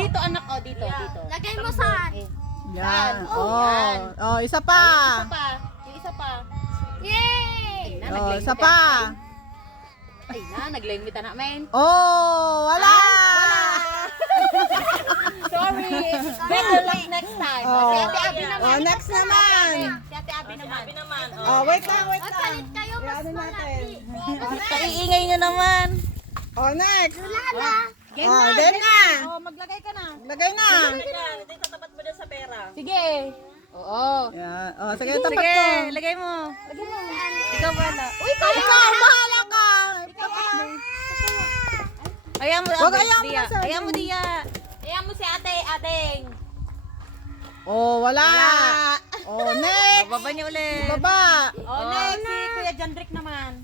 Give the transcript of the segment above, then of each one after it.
dito anak, oh, dito, dito. Lagay mo saan? Yan. Yan. Oh, isa pa. Isa pa. Yung isa pa. Yay! Ay na, Oh, nag-limit isa na. pa. Ay na, nag-limit na namin. Oh, wala. Sorry. Better luck next time. Oh. Si Ate Abby naman. Oh, next naman. Si Ate Abby naman. Oh, wait lang, wait Ay, lang. palit kayo mas Ano natin? Paiingay nyo naman. Oh, next. Lala. Game Oh, na. game na. Oh, maglagay ka na. Lagay na. Sige. Oo. Yan. Oh, sige, tapat Sige, ko. lagay mo. Ikaw bala. Uy, Ikaw, bahala ka. Tapat mo. Ayaw mo, Wag, ayaw mo Dia. na, sir. Ayaw mo, Dia. ayan mo si ate, ating. Oh, wala. Oh, next. Baba niyo ulit. Baba. Oh, next, si Kuya Jandrick naman.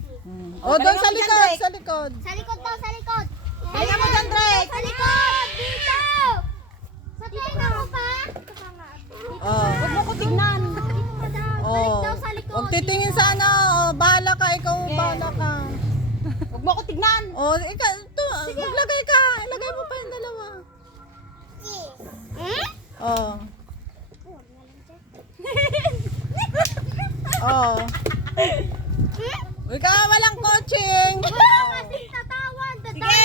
Oh, doon sa galingan mo likod, dyan, sa likod. Sa likod daw, sa likod. Galingan mo dyan, Drake. Sa likod! Dito! Sa tenga mo pa? Oh. Huwag mo ko tignan. Oh. Balik daw sa likod. Huwag titingin sa ano. Oh, bahala ka, ikaw bahala ka. Huwag mo ko tignan. Oh, ikaw, ito, maglagay ka. Ilagay mo pa yung dalawa. Hmm? Oh. Oh. Ikaw, walang coaching. Kasing tatawan. Sige!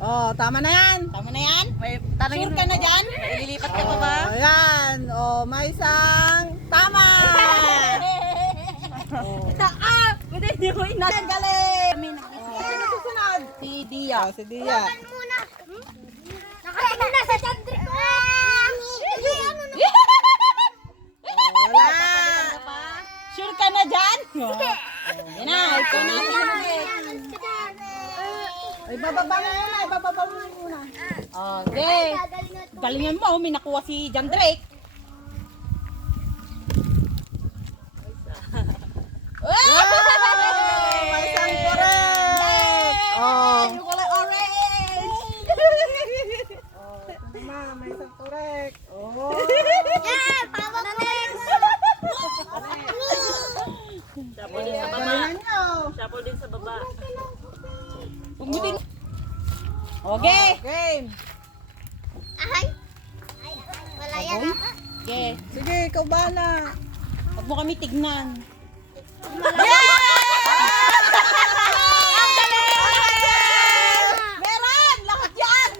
Oh, tama na yan. Tama na yan? May tanongin Sure ka na dyan? Ililipat ka pa ba? Oh, yan. Oh, may isang tama. Pwede niyo ko inat. Galing. Sino susunod? Si Dia. Oh, si Dia. Muna. Nakatingin na sa chandri ko. Ano na? Wala. Sure ka na dyan? Yan na, ikaw na ulit. Ay, bababa mo muna. Ibababa mo muna. Okay. Galingan mo, may nakuha si Jandrick. Wow! May isang correct. Oh. Yung kulay orange. Oh, tama, may isang correct. Oh. Yeah, tama na next. Galingan nyo. Shuffle din sa baba. Pumutin. Okay. Game. Ay. Wala yan. Okay. Sige, ikaw bahala. Huwag mo kami tignan. Meron! Lahat yan!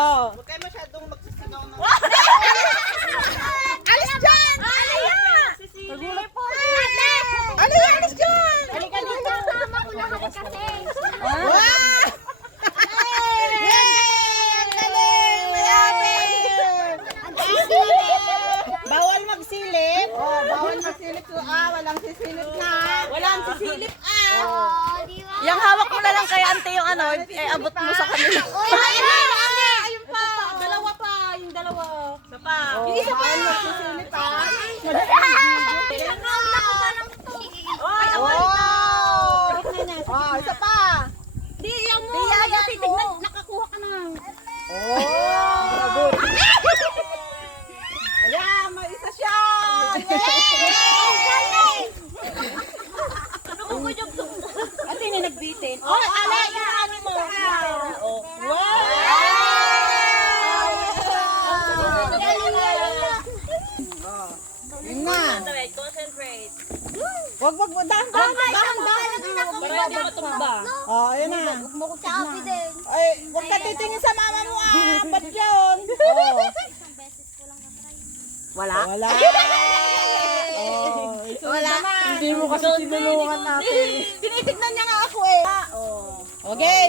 Oh. Alis dyan! Ano yan? Alis dyan! Halika dito. Tama ko lahat kasi. Wow! Yay! Galing! Mayami! Bawal magsilip. Oh, bawal masilip. Walang sisilip na. Walang sisilip. Oh, di ba? Yung hawak mo na lang kay ante yung ano, abot mo sa kanila. Uy, ayun! Ayun pa. Dalawa pa. Yung dalawa. Isa pa. Oh, bawal magsisilip ha. Pinakaw na ko parang to. Wow! Oh, isa pa. Di, yan mo. Kasi tignan, nakakuha ka na. Oh, good. Ayan, may isa siya. Ate na nagbitin. Oh, ala, yung ano mo. Wow! Yun na. Concentrate. Wag, dahan. Para hindi matumba. Oh, ayun na. Sabi din. Ay, wag ka titingin sa mama mo ah. Ba't yun? Oh. Wala? Wala. Oh, wala. Hindi mo kasi tinulungan natin. Tinitignan niya nga ako eh. Okay.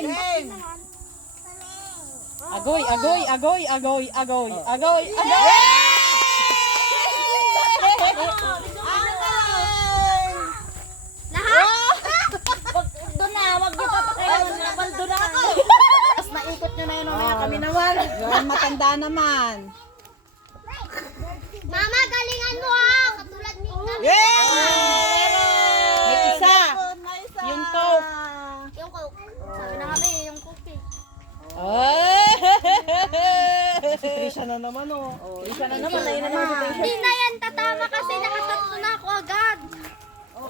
Agoy. Lahat? Doon na, wag niyo papakailan. Nabaldo na ako. Tapos naikot niyo na yun, mamaya kami naman. Yan, matanda naman. Mama, galingan mo ha. Katulad ni Ina. Yay! May Sabi na kami, yung cookie. Ay! Si Trisha na naman, oh. Trisha na naman, ayun na naman si Trisha. Hindi na yan tatama kasi nakatatlo na ako agad.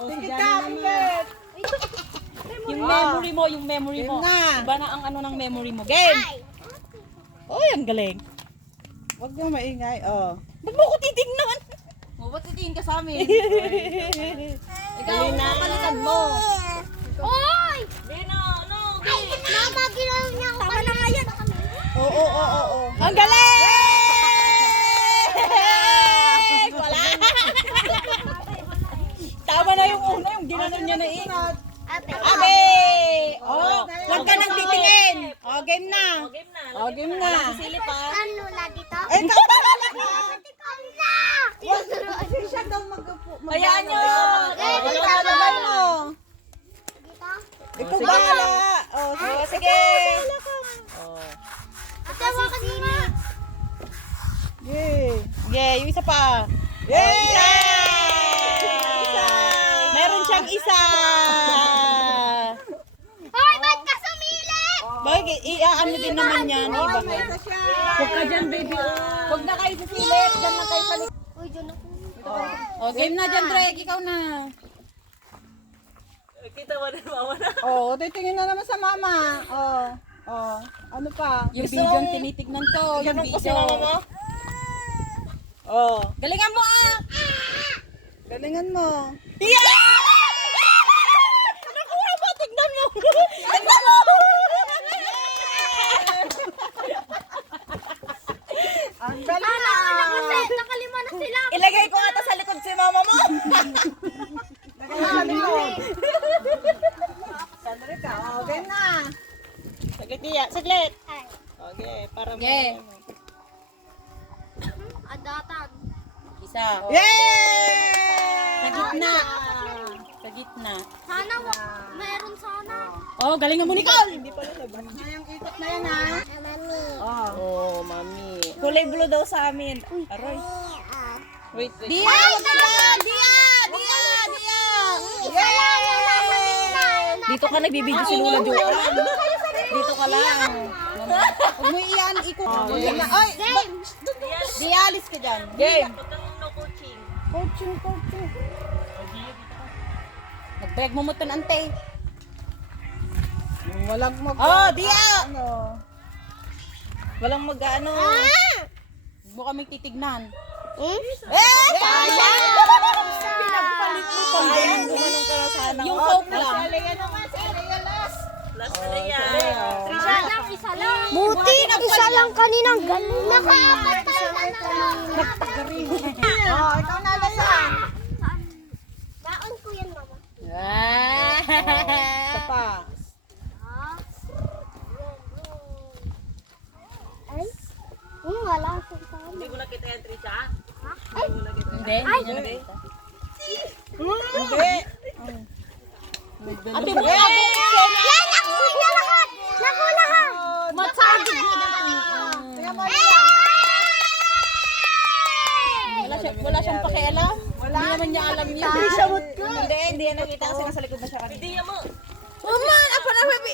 Tingit ka, tingit! Yung memory mo, yung memory mo. Game na. Iba na ang ano ng memory mo. Game! Uy, ang galing. Huwag niyong maingay, oh. Ba't mo ko titignan? O, ba't titingin ka sa amin? Ikaw, kapalitan mo. Oy! Dino, no, Mama, ginawa niya ako. Tama na nga yan. Oo. Ang galing! Wala! Tama na yung una, yung ginanon niya na eh. Ate. Abe! Oh, huwag ka nang titingin. Oh, game na. Oh, game na. Silip pa. Ano na dito? Eh, ikaw talaga! Ano? Siya daw mag-upo. Hayaan nyo! Ano na naman mo? Dito? Ikaw bahala. Oh, Sige! Ate, wakan mo nga. Yay! Yeah, yung isa pa. Yay! Meron siyang isa. Hoy, ba't ka sumili? Bakit? Ano din naman yan. Iba mo. Huwag ka dyan, baby. Huwag na kayo sisilip. Dyan na kayo sa likod. Uy, dyan ako. O, game na dyan, Drake. Ikaw na. Oh, titingin na naman sa mama. Oh. Oh, ano pa? Yung video ang tinitignan ko. Yung video. Oh, Galingan mo ah! galingan mo. Yeah! Nakuha mo, tignan mo. Tignan mo! Ang galing Ano na. na kasi? Nakalima na sila. Ilagay ko ata sa likod si mama mo. Nagkakalit mo. Sandali ka. Oh, game na. Saglit niya. Saglit. Ay, Okay, para mo. Okay. adatan. Isa. Yay! Sa gitna. Sa gitna. Sana, meron sana. Oh, galingan mo, Nicole. Na yung ikot na yan, ha? Mami. Oh. Oh, mami. Kulay blue daw sa amin. Aroy. Wait, wait. Dia! Dito ka nagbibideo si Lula Joan. Dito ka lang. Huwag mo iyan, ikot. Oy! Dialis ka dyan. Game. Coaching. Nag-break mo mo ito ante. Walang mag... Oh, Dia! Ano? Walang mag-ano. Huwag mo kaming titignan. Sayang! Pinagpalit mo pang ganyan. Gumanong ka na sana. Yung coke lang. Isa lang, isa lang. Buti, isa lang kaninang galing. Nakakapatay na naman. Oh, ikaw na Laya. Baon ko yan, mama. Isa pa. Ay? Wala akong tama. Hindi mo nakita yan, Trisha? Ay, Hindi, hindi niya nakita. Hindi. Ate mo, yan! Naku lahat! Naku lahat! matsagid mo din. Tingnan mo. Wala siyang pakialam. Hindi naman niya alam niya. Trisha, mo ka. Hindi niya nakita kasi nasa likod na siya kanina. Hindi mo. Woman, apa na, baby?